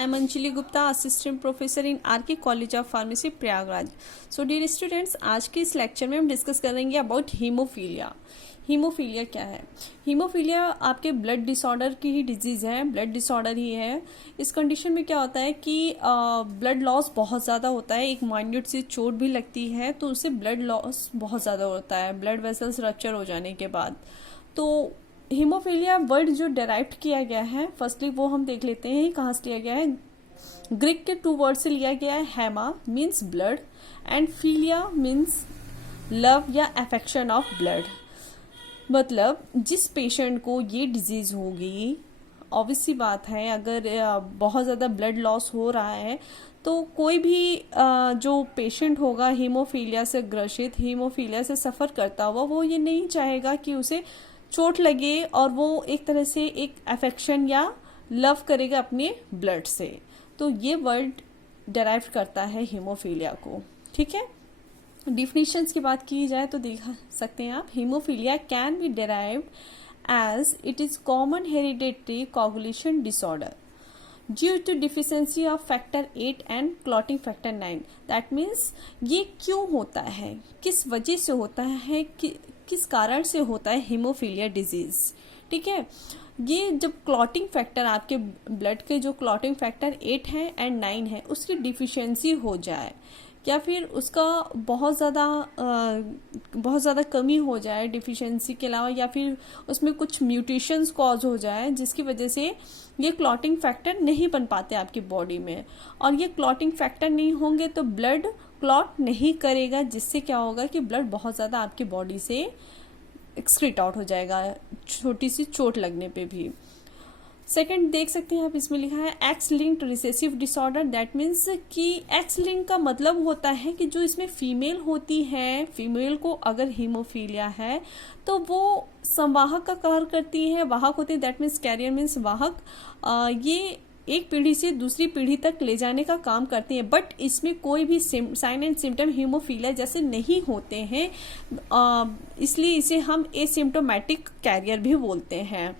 I am Anjali Gupta, Assistant Professor in RK College of Pharmacy, Prayagraj. So dear students, आज के इस lecture में हम डिस्कस करेंगे अबाउट हीमोफीलिया. हीमोफीलिया क्या है? हीमोफीलिया आपके ब्लड डिसऑर्डर की ही डिजीज़ है, ब्लड डिसऑर्डर ही है. इस कंडीशन में क्या होता है कि ब्लड लॉस बहुत ज़्यादा होता है. एक माइन्यूट सी चोट भी लगती है तो उससे ब्लड लॉस बहुत ज़्यादा होता है, ब्लड वेसल्स रप्चर हो जाने के बाद. तो हीमोफीलिया वर्ड जो डेराइव किया गया है, फर्स्टली वो हम देख लेते हैं कहाँ से लिया गया है. ग्रीक के 2 वर्ड से लिया गया है. Hema means blood and philia means love या अफेक्शन ऑफ ब्लड. मतलब जिस पेशेंट को ये डिजीज़ होगी, ऑब्वियस सी बात है, अगर बहुत ज़्यादा ब्लड लॉस हो रहा है तो कोई भी जो पेशेंट होगा हीमोफीलिया से ग्रसित, हीमोफीलिया से सफ़र करता हुआ, वो ये नहीं चाहेगा कि उसे चोट लगे और वो एक तरह से एक अफेक्शन या लव करेगा अपने ब्लड से. तो ये वर्ड डेराइव करता है हीमोफीलिया को. ठीक है, डिफिनीशंस की बात की जाए तो देख सकते हैं आप. Haemophilia can be derived as it is common hereditary coagulation disorder due to deficiency of factor 8 and clotting factor 9. That means ये क्यों होता है, किस वजह से होता है, किस कारण से होता है हीमोफीलिया डिजीज. ठीक है, ये जब क्लॉटिंग फैक्टर आपके ब्लड के जो क्लॉटिंग फैक्टर 8 है एंड 9 है उसकी डिफिशियंसी हो जाए या फिर उसका बहुत ज़्यादा कमी हो जाए डिफिशियंसी के अलावा, या फिर उसमें कुछ म्यूटेशंस कॉज हो जाए जिसकी वजह से ये क्लॉटिंग फैक्टर नहीं बन पाते आपकी बॉडी में. और ये क्लॉटिंग फैक्टर नहीं होंगे तो ब्लड क्लॉट नहीं करेगा, जिससे क्या होगा कि ब्लड बहुत ज़्यादा आपकी बॉडी से एक्सक्रीट आउट हो जाएगा छोटी सी चोट लगने पे भी. सेकंड देख सकते हैं आप, इसमें लिखा है x linked recessive disorder. That means कि एक्स लिंक का मतलब होता है कि जो इसमें फीमेल होती है, फीमेल को अगर हीमोफीलिया है तो वो संवाहक का कार्य करती है, वाहक होती है. दैट मीन्स कैरियर मीन्स वाहक. ये एक पीढ़ी से दूसरी पीढ़ी तक ले जाने का काम करती है. बट इसमें कोई भी साइन एंड सिम्टम हीमोफीलिया जैसे नहीं होते हैं, इसलिए इसे हम एसिम्टोमेटिक कैरियर भी बोलते हैं.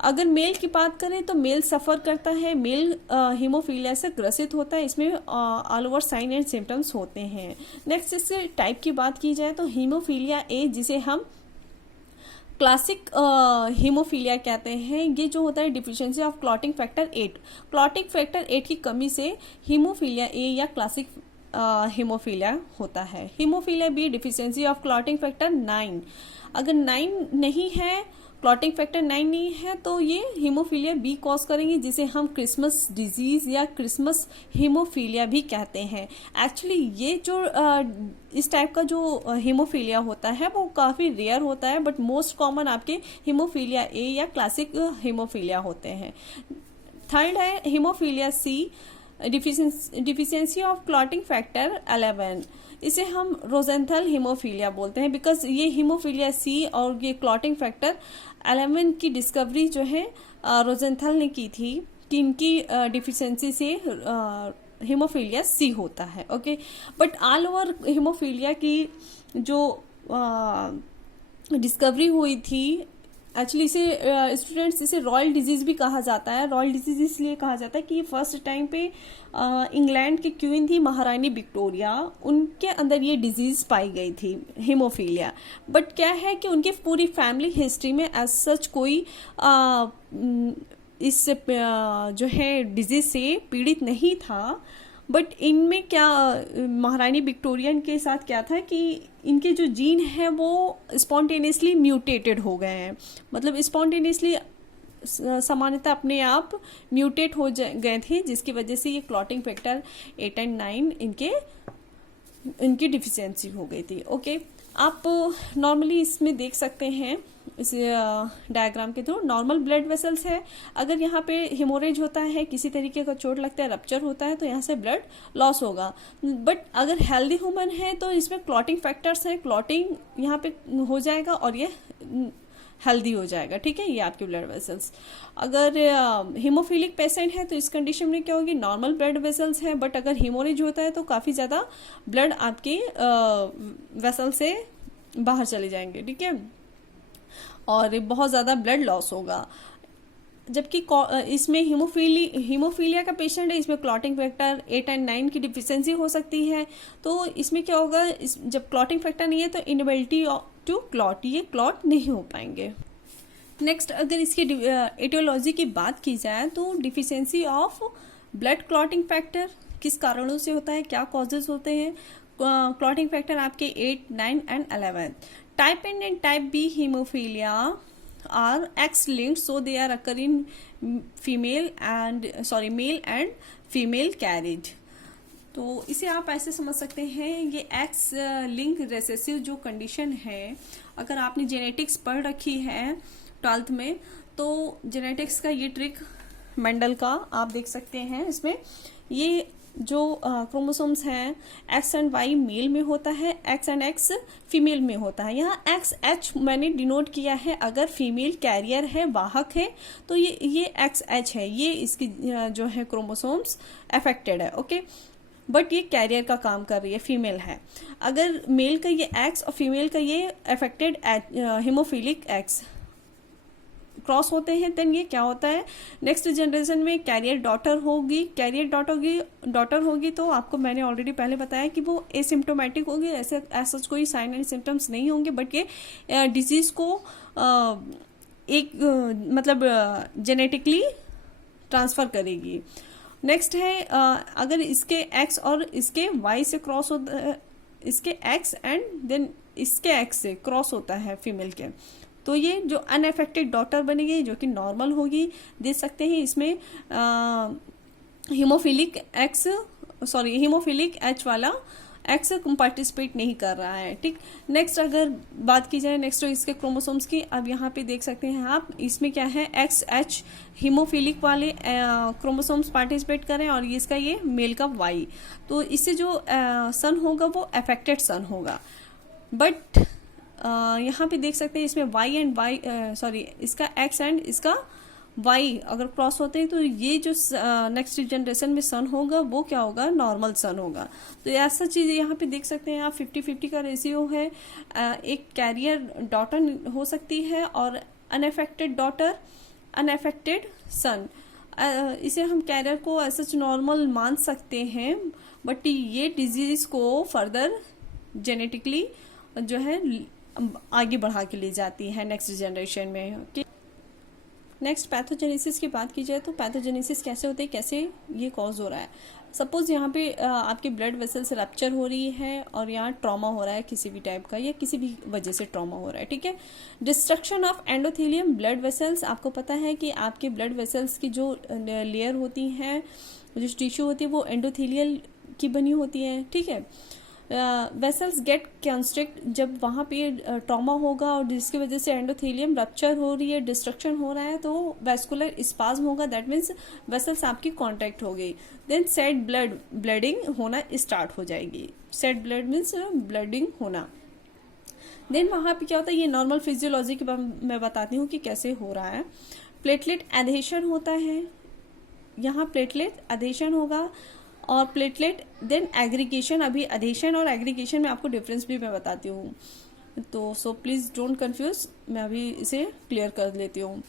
अगर मेल की बात करें तो मेल सफ़र करता है, मेल हीमोफीलिया से ग्रसित होता है. इसमें all over sign and symptoms होते हैं. नेक्स्ट इससे टाइप की बात की जाए तो हीमोफीलिया ए, जिसे हम क्लासिक हीमोफीलिया कहते हैं, ये जो होता है deficiency of clotting factor 8. Clotting factor 8 की कमी से हीमोफीलिया ए या क्लासिक हीमोफीलिया होता है. Haemophilia B deficiency of clotting factor 9. अगर 9 नहीं है, क्लॉटिंग फैक्टर 9 नहीं है, तो ये हीमोफीलिया बी कॉज करेंगे, जिसे हम क्रिसमस डिजीज या क्रिसमस हीमोफीलिया भी कहते हैं. एक्चुअली ये जो इस टाइप का जो हीमोफीलिया होता है वो काफ़ी रेयर होता है, बट मोस्ट कॉमन आपके हीमोफीलिया ए या क्लासिक हीमोफीलिया होते हैं. थर्ड है haemophilia C, deficiency of clotting factor 11. इसे हम रोजेंथल हीमोफीलिया बोलते हैं, बिकॉज ये हीमोफीलिया सी और ये क्लॉटिंग फैक्टर 11 की डिस्कवरी जो है रोजेंथल ने की थी कि इनकी डिफिशियंसी से हीमोफीलिया सी होता है. Okay, but all over haemophilia की जो डिस्कवरी हुई थी, एक्चुअली इसे स्टूडेंट्स इसे रॉयल डिजीज़ भी कहा जाता है. रॉयल डिजीज़ इसलिए कहा जाता है कि ये फर्स्ट टाइम पे इंग्लैंड की क्वीन थी महारानी विक्टोरिया, उनके अंदर ये डिजीज़ पाई गई थी हीमोफीलिया. बट क्या है कि उनकी पूरी फैमिली हिस्ट्री में एज सच कोई इस जो है डिजीज़ से पीड़ित नहीं था. बट इनमें क्या महारानी विक्टोरिया के साथ क्या था कि इनके जो जीन हैं वो स्पॉन्टेनियसली म्यूटेटेड हो गए हैं. मतलब स्पॉन्टेनियसली सामान्यतः अपने आप म्यूटेट हो गए थे, जिसकी वजह से ये क्लॉटिंग फैक्टर 8 एंड 9 इनकी डिफिशियंसी हो गई थी. ओके, आप नॉर्मली इसमें देख सकते हैं इस डायग्राम के थ्रू नॉर्मल ब्लड वेसल्स है. अगर यहाँ पे हिमोरेज होता है, किसी तरीके का चोट लगता है, रप्चर होता है, तो यहाँ से ब्लड लॉस होगा. बट अगर हेल्दी ह्यूमन है तो इसमें क्लॉटिंग फैक्टर्स हैं, क्लॉटिंग यहाँ पे हो जाएगा और ये हेल्दी हो जाएगा. ठीक है, ये आपके ब्लड वेसल्स. अगर हीमोफिलिक पेशेंट है तो इस कंडीशन में क्या होगी, नॉर्मल ब्लड वेसल्स है, बट अगर हीमोरेज होता है तो काफ़ी ज़्यादा ब्लड आपके वेसल से बाहर चले जाएंगे. ठीक है, और बहुत ज़्यादा ब्लड लॉस होगा. जबकि इसमें हीमोफीलिया का पेशेंट है, इसमें क्लॉटिंग फैक्टर 8 और 9 की डिफिशियंसी हो सकती है। तो इसमें क्या होगा, जब क्लॉटिंग फैक्टर नहीं है तो इनएबिलिटी टू क्लॉट, ये क्लॉट नहीं हो पाएंगे। नेक्स्ट अगर इसकी एटियोलॉजी की बात की जाए तो deficiency of blood clotting factor किस कारणों से होता है, क्या कॉजेज होते हैं। क्लॉटिंग फैक्टर आपके 8, 9 and 11। Type A and type B haemophilia are X linked, so they are occur in male and female carriage. तो इसे आप ऐसे समझ सकते हैं, ये एक्स लिंक रेसेसिव जो कंडीशन है, अगर आपने जेनेटिक्स पढ़ रखी है 12th में, तो जेनेटिक्स का ये ट्रिक मेंडल का आप देख सकते हैं। इसमें ये जो क्रोमोसोम्स हैं एक्स एंड वाई मेल में होता है, एक्स एंड एक्स फीमेल में होता है। यहाँ एक्स एच मैंने डिनोट किया है, अगर फीमेल कैरियर है, वाहक है, तो ये एक्स एच है, ये इसकी जो है क्रोमोसोम्स अफेक्टेड है। ओके, बट ये कैरियर का काम कर रही है, फीमेल है। अगर मेल का ये एक्स और फीमेल का ये अफेक्टेड हीमोफिलिक एक्स क्रॉस होते हैं, देन ये क्या होता है, नेक्स्ट जनरेशन में कैरियर डॉटर होगी तो आपको मैंने ऑलरेडी पहले बताया कि वो एसिम्टोमेटिक होगी, ऐसा कोई साइन एंड सिम्टम्स नहीं होंगे, बट ये डिजीज को एक मतलब जेनेटिकली ट्रांसफर करेगी। नेक्स्ट है अगर इसके एक्स और इसके वाई से क्रॉस होता है, इसके एक्स एंड देन इसके एक्स से क्रॉस होता है फीमेल के, तो ये जो अनअफेक्टेड डॉटर बनेगी जो कि नॉर्मल होगी। देख सकते हैं इसमें हीमोफिलिक एच वाला एक्स पार्टिसिपेट नहीं कर रहा है। ठीक, नेक्स्ट अगर बात की जाए नेक्स्ट इसके क्रोमोसोम्स की, अब यहाँ पे देख सकते हैं आप, इसमें क्या है, एक्स एच हीमोफिलिक वाले क्रोमोसोम्स पार्टिसिपेट करें और इसका ये मेल का वाई, तो इससे जो सन होगा वो अफेक्टेड सन होगा। बट यहाँ पे देख सकते हैं इसमें इसका एक्स एंड इसका वाई अगर क्रॉस होते हैं तो ये जो नेक्स्ट जनरेशन में सन होगा वो क्या होगा, नॉर्मल सन होगा। तो ऐसा चीज़ यहाँ पे देख सकते हैं आप, 50-50 का रेशियो है। एक कैरियर डॉटर हो सकती है और अनअफेक्टेड डॉटर, अनअफेक्टेड सन। इसे हम कैरियर को सच नॉर्मल मान सकते हैं, बट ये डिजीज को फर्दर जेनेटिकली जो है आगे बढ़ा के ले जाती है नेक्स्ट जनरेशन में। नेक्स्ट पैथोजेनेसिस की बात की जाए तो पैथोजेनेसिस कैसे होते हैं, कैसे ये कॉज हो रहा है। सपोज यहाँ पे आपके ब्लड वेसल्स रप्चर हो रही है और यहाँ ट्रॉमा हो रहा है किसी भी टाइप का, या किसी भी वजह से ट्रॉमा हो रहा है, ठीक है। Destruction of endothelium blood vessels, आपको पता है कि आपके ब्लड वेसल्स की जो लेयर होती हैं, जो टिश्यू होती है वो एंडोथेलियल की बनी होती है, ठीक है। वेसल्स गेट कंस्ट्रिक्ट, जब वहाँ पे ट्रॉमा होगा और जिसकी वजह से एंडोथेलियम रप्चर हो रही है, डिस्ट्रक्शन हो रहा है, तो वेस्कुलर स्पाज्म होगा, दैट मीन्स वेसल्स आपकी कॉन्ट्रैक्ट हो गई। देन सेड ब्लडिंग होना स्टार्ट हो जाएगी। सेड ब्लड मीन्स ब्लडिंग होना। देन वहाँ पे क्या होता है, ये नॉर्मल फिजियोलॉजी की मैं बताती हूँ कि कैसे हो रहा है। प्लेटलेट एडेशन होता है, यहाँ प्लेटलेट एडेशन होगा और प्लेटलेट देन एग्रीगेशन। अभी एडेशन और एग्रीगेशन में आपको डिफरेंस भी मैं बताती हूँ, तो सो प्लीज डोंट कंफ्यूज, मैं अभी इसे क्लियर कर लेती हूँ।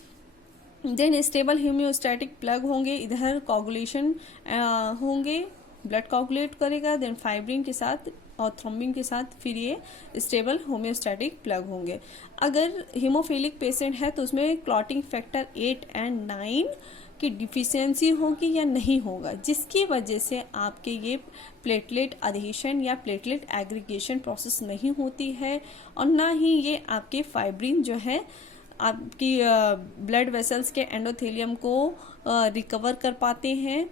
देन स्टेबल होम्योस्टैटिक प्लग होंगे, इधर कोगुलेशन होंगे, ब्लड कोगुलेट करेगा, देन फाइब्रिन के साथ और थ्रोम्बिन के साथ फिर ये स्टेबल होम्योस्टैटिक प्लग होंगे। अगर हीमोफिलिक पेशेंट है तो उसमें क्लॉटिंग फैक्टर 8 एंड 9 की डिफिशियंसी होगी या नहीं होगा, जिसकी वजह से आपके ये प्लेटलेट अधेशन या प्लेटलेट एग्रीगेशन प्रोसेस नहीं होती है, और ना ही ये आपके फाइब्रिन जो है आपकी ब्लड वेसल्स के एंडोथेलियम को रिकवर कर पाते हैं,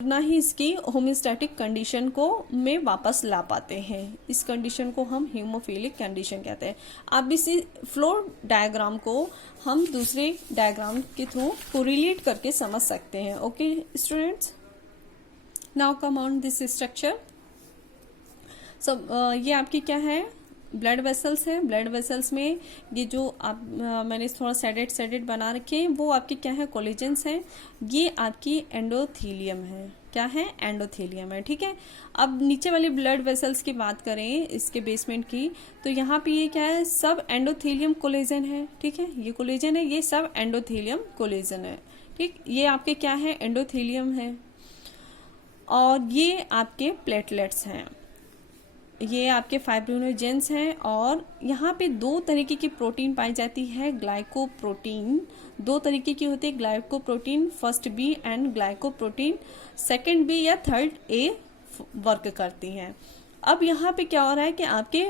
ना ही इसकी होम्योस्टैटिक कंडीशन को में वापस ला पाते हैं। इस कंडीशन को हम हीमोफिलिक कंडीशन कहते हैं। अब इसी फ्लो डायग्राम को हम दूसरे डायग्राम के थ्रू कोरिलेट करके समझ सकते हैं। Okay students, now come on this structure. सब ये आपकी क्या है, ब्लड वेसल्स हैं, ब्लड वेसल्स में ये जो आप मैंने थोड़ा सेडेड बना रखे हैं वो आपके क्या है, कोलेजेंस हैं। ये आपकी एंडोथीलियम है, क्या है, एंडोथीलियम है, ठीक है। अब नीचे वाले ब्लड वेसल्स की बात करें इसके बेसमेंट की, तो यहाँ पे ये क्या है, सब एंडोथीलियम कोलेजन है, ठीक है। ये कोलेजन है, ये सब एंडोथीलियम कोलेजन है, ठीक। ये आपके क्या है, एंडोथीलियम है। और ये आपके प्लेटलेट्स हैं, ये आपके फाइब्रिनोजेंस हैं। और यहाँ पे दो तरीके की प्रोटीन पाई जाती है, ग्लाइकोप्रोटीन। दो तरीके की होती है glycoprotein, first B and glycoprotein second B या थर्ड ए वर्क करती हैं। अब यहाँ पे क्या हो रहा है कि आपके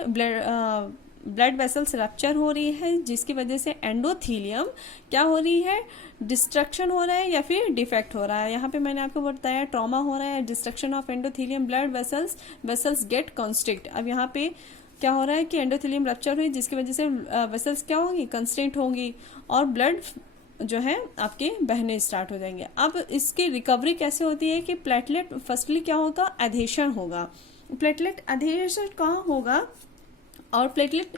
ब्लड वेसल्स रप्चर हो रही है, जिसकी वजह से एंडोथीलियम क्या हो रही है, डिस्ट्रक्शन हो रहा है या फिर डिफेक्ट हो रहा है। यहाँ पे मैंने आपको बताया ट्रॉमा हो रहा है, destruction of endothelium blood vessels get constrict. अब यहाँ पे क्या हो रहा है कि एंडोथीलियम रप्चर हुई, जिसकी वजह से वेसल्स क्या होंगी, कंस्ट्रेंट होंगी और ब्लड जो है आपके बहने स्टार्ट हो जाएंगे। अब इसकी रिकवरी कैसे होती है कि प्लेटलेट फर्स्टली क्या होगा, एधेशन होगा। प्लेटलेट एधेशन कहाँ होगा, और प्लेटलेट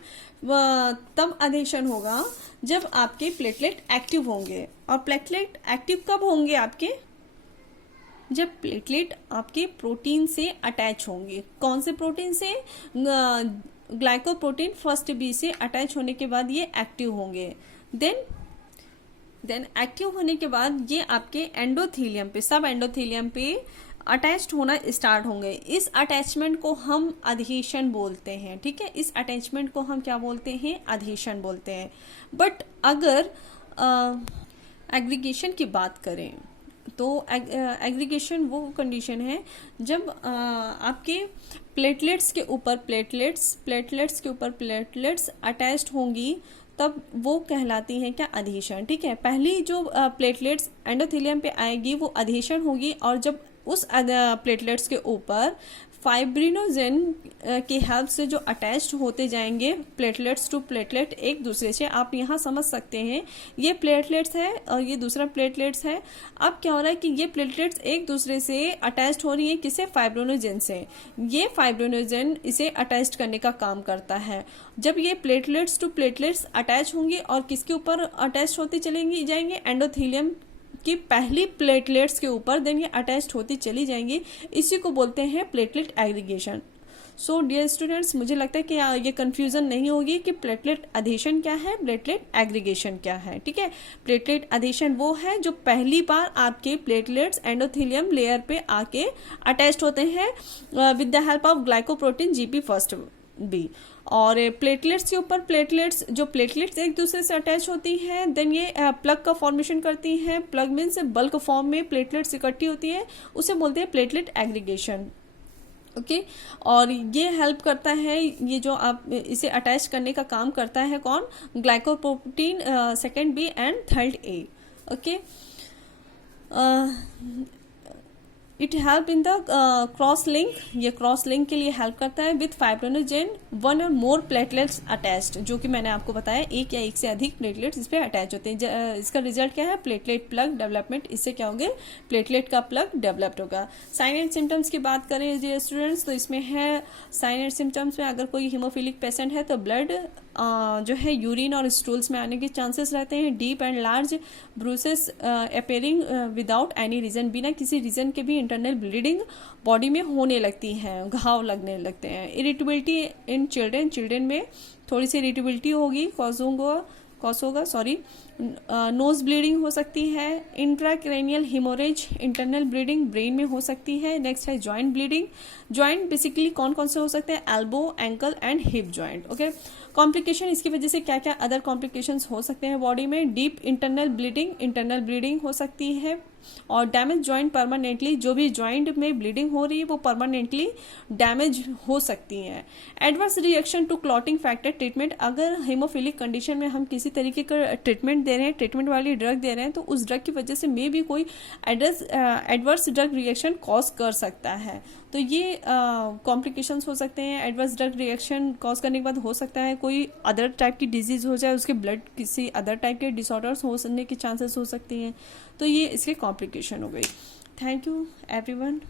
तब एधेशन होगा जब आपके प्लेटलेट एक्टिव होंगे। और प्लेटलेट एक्टिव कब होंगे आपके, जब प्लेटलेट आपके प्रोटीन से अटैच होंगे। कौन से प्रोटीन से, ग्लाइकोप्रोटीन फर्स्ट बी से अटैच होने के बाद ये एक्टिव होंगे। देन एक्टिव होने के बाद ये आपके एंडोथीलियम पे, सब एंडोथीलियम पे अटैच्ड होना स्टार्ट होंगे। इस अटैचमेंट को हम अधेशन बोलते हैं, ठीक है। इस अटैचमेंट को हम क्या बोलते हैं, अधेशन बोलते हैं। बट अगर एग्रीगेशन की बात करें तो एग्रीगेशन वो कंडीशन है जब आपके प्लेटलेट्स के ऊपर प्लेटलेट्स के ऊपर प्लेटलेट्स अटैच्ड होंगी, तब वो कहलाती हैं क्या, अधेशन, ठीक है। पहली जो प्लेटलेट्स एंडोथीलियम पे आएगी वो अधेशन होगी, और जब उस प्लेटलेट्स के ऊपर फाइब्रिनोजेन की हेल्प से जो अटैच्ड होते जाएंगे प्लेटलेट्स टू प्लेटलेट एक दूसरे से, आप यहाँ समझ सकते हैं ये प्लेटलेट्स है और ये दूसरा प्लेटलेट्स है। अब क्या हो रहा है कि ये प्लेटलेट्स एक दूसरे से अटैच्ड हो रही है, किसे, फाइब्रिनोजेन से। ये फाइब्रिनोजेन इसे अटैच्ड करने का काम करता है। जब ये प्लेटलेट्स टू प्लेटलेट्स अटैच होंगी और किसके ऊपर अटैच होती चलेंगी जाएंगे, एंडोथीलियम कि पहली प्लेटलेट्स के ऊपर, देन ये अटैच्ड होती चली जाएंगी। इसी को बोलते हैं platelet aggregation. So dear students, मुझे लगता है कि ये कंफ्यूजन नहीं होगी कि प्लेटलेट अधेशन क्या है, प्लेटलेट एग्रीगेशन क्या है, ठीक है। प्लेटलेट अधेशन वो है जो पहली बार आपके प्लेटलेट्स एंडोथीलियम लेयर पे आके अटैच्ड होते हैं with the help of glycoprotein GP first B. और प्लेटलेट्स के ऊपर जो प्लेटलेट्स एक दूसरे से अटैच होती हैं, देन ये प्लग का फॉर्मेशन करती हैं। प्लग मीन्स बल्क फॉर्म में प्लेटलेट्स इकट्ठी होती है, उसे बोलते हैं प्लेटलेट एग्रीगेशन, ओके। और ये हेल्प करता है, ये जो आप इसे अटैच करने का काम करता है कौन, glycoprotein second B and third A, okay. It help in the cross link, ये क्रॉस लिंक के लिए हेल्प करता है विथ फाइब्रिनोजेन वन और मोर प्लेटलेट्स अटैच्ड, जो कि मैंने आपको बताया एक या एक से अधिक प्लेटलेट्स इस पे अटैच होते हैं। इसका रिजल्ट क्या है, प्लेटलेट प्लग डेवलपमेंट। इससे क्या होंगे, प्लेटलेट का प्लग डेवलप्ड होगा। साइन एंड सिम्टम्स की बात करें डियर स्टूडेंट्स, तो इसमें है साइन एंड सिम्टम्स में अगर कोई हीमोफिलिक पेशेंट है तो ब्लड जो है यूरिन और स्टूल्स में आने के चांसेस रहते हैं। Deep and large bruises appearing without any reason, बिना किसी रीजन के भी इंटरनल ब्लीडिंग बॉडी में होने लगती हैं, घाव लगने लगते हैं। इरिटेबिलिटी इन चिल्ड्रेन में थोड़ी सी इरिटेबिलिटी होगी, कॉज होगा नोज ब्लीडिंग हो सकती है। Intracranial haemorrhage, internal bleeding brain में हो सकती है। नेक्स्ट है जॉइंट ब्लीडिंग। जॉइंट बेसिकली कौन कौन से हो सकते हैं, elbow, ankle and hip joint, okay. Complication, इसकी वजह से क्या क्या अदर कॉम्प्लिकेशंस हो सकते हैं बॉडी में, डीप इंटरनल ब्लीडिंग हो सकती है। और डैमेज जॉइंट परमानेंटली, जो भी जॉइंट में ब्लीडिंग हो रही है वो परमानेंटली डैमेज हो सकती है। Adverse reaction to clotting factor treatment, अगर हेमोफिलिक कंडीशन में हम किसी तरीके का ट्रीटमेंट दे रहे हैं, ट्रीटमेंट वाली ड्रग दे रहे हैं, तो उस ड्रग की वजह से मे भी कोई एडवर्स ड्रग रिएक्शन कॉज कर सकता है। तो ये कॉम्प्लिकेशंस हो सकते हैं। एडवर्स ड्रग रिएक्शन कॉज करने के बाद हो सकता है कोई अदर टाइप की डिजीज हो जाए, उसके ब्लड किसी अदर टाइप के डिसऑर्डर्स होने के चांसेस हो सकती हैं। तो ये इसके कॉम्प्लिकेशन हो गई। Thank you everyone.